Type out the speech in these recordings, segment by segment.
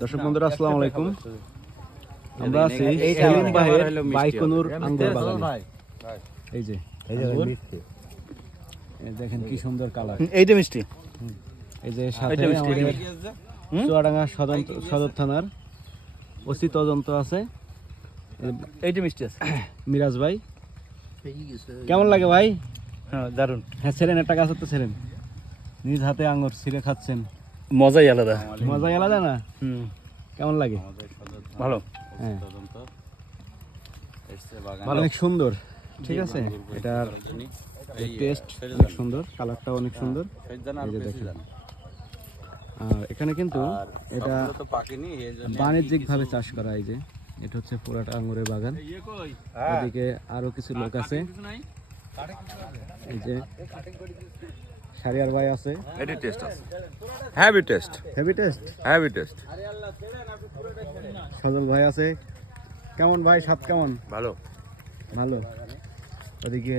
দর্শক বন্ধুরা আসসালামু আলাইকুম। আমরা আছি সেলিম ভাইয়ের বাইকুনুর আঙ্গুর বাগানে। এই যে এই দেখেন কি সুন্দর কালার। এইটা মিষ্টি। এই যে সাথে আমাদের চুয়াডাঙ্গা সদর থানার ওসি তদন্ত আছে। এইটা মিষ্টি আছে। মিরাজ ভাই কেমন লাগে ভাই? হ্যাঁ দারুন। হ্যাঁ ছেলেন একটা গাছ তো ছেলেন, নিজ হাতে আঙ্গুর ছিঁড়ে খাচ্ছেন, মজাই আলাদা। মজাই আলাদা না? কেমন লাগে? ভালো। হ্যাঁ অনেক সুন্দর। ঠিক আছে, এটার টেস্ট অনেক সুন্দর, কালারটাও অনেক সুন্দর। এই যে দেখেন, আর এখানে কিন্তু এটা বাণিজ্যিকভাবে চাষ করা। এই যে এটা হচ্ছে পুরাটা আঙ্গুরের বাগান। এদিকে আরো কিছু লোক আছে। এই যে শারিয়ার ভাই আছে। এটি টেস্ট আছে, heavy taste, heavy taste, heavy taste. Sajal ভাই আছে। কেমন ভাই, স্বাদ কেমন? ভালো ভালো। ওদিকে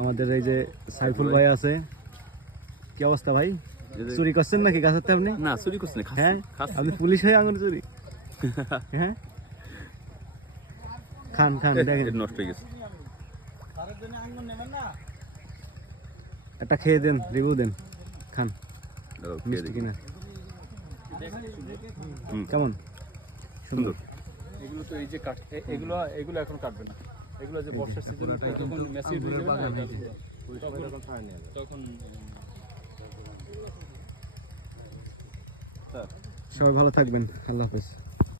আমাদের এই যে সাইফুল ভাই আছে। কি অবস্থা ভাই? চুরি করছেন নাকি গাছের আপনি? না, চুরি করছেন? হ্যাঁ, আপনি পুলিশ হয়ে আঙুর চুরি? হ্যাঁ, খান খান, দেখেন নষ্ট হয়ে গেছে। একটা খেয়ে দেন, রিভিউ দেন, খান মিষ্টি কিনা। কেমন? সুন্দর। এগুলো তো এই যে এগুলো এখন কাটবে না। এগুলো যে বর্ষার সিজন যখন মেসি তখন সবাই ভালো থাকবেন, আল্লাহ হাফেজ।